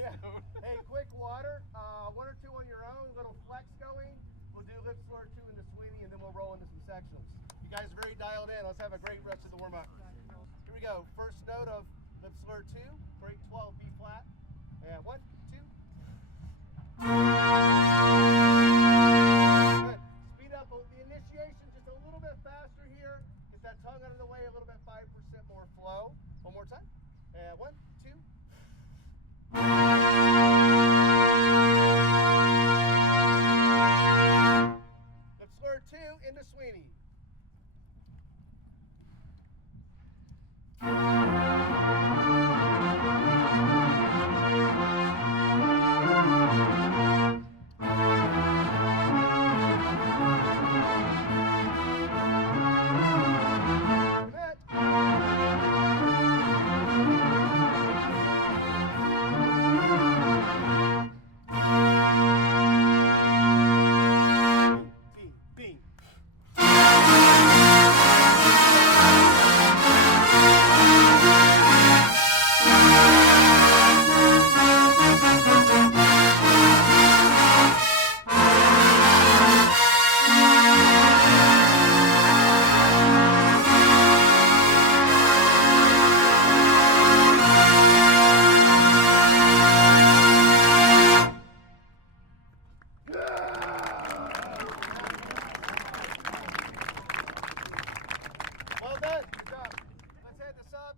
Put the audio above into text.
Yeah. Hey, quick water, one or two on your own, little flex going. We'll do lip slur 2 in the Sweeney, and then we'll roll into some sectionals. You guys are very dialed in. Let's have a great rest of the warm-up. Here we go. First note of lip slur 2, break 12, B flat. And 1, 2. Good. Speed up the initiation just a little bit faster here. Get that tongue out of the way a little bit, 5% more flow. One more time. And 1, 2. Lip slur 2 into Sweeney. Well done. Good job. Let's head this up.